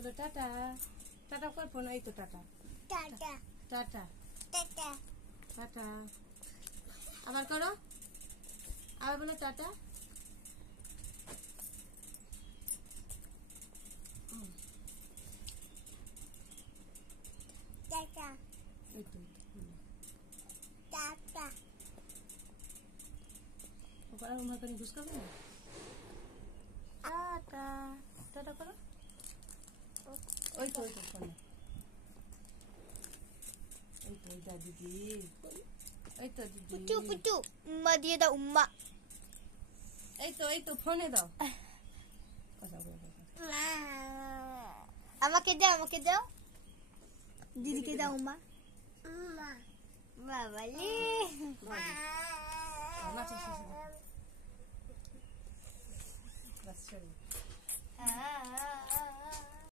বলো tata. Tata কর phone, এই তো tata. Tata tata tata tata. আবার করো, আবার বলো টাটা। টাটা এই তো টাটা ওরা আমার কাছে ঘুষ খাবে না। টাটা টাটা করো। ওই তো ফোন, এই তো ওইটা দিদি, এই তো দিদি। পুচু পুচু উম্মা দিয়ে দাও উম্মা। এই তো ফোনে দাও। আমাকে দাও দিদিকে দাও উম্মা। বাবালে বাস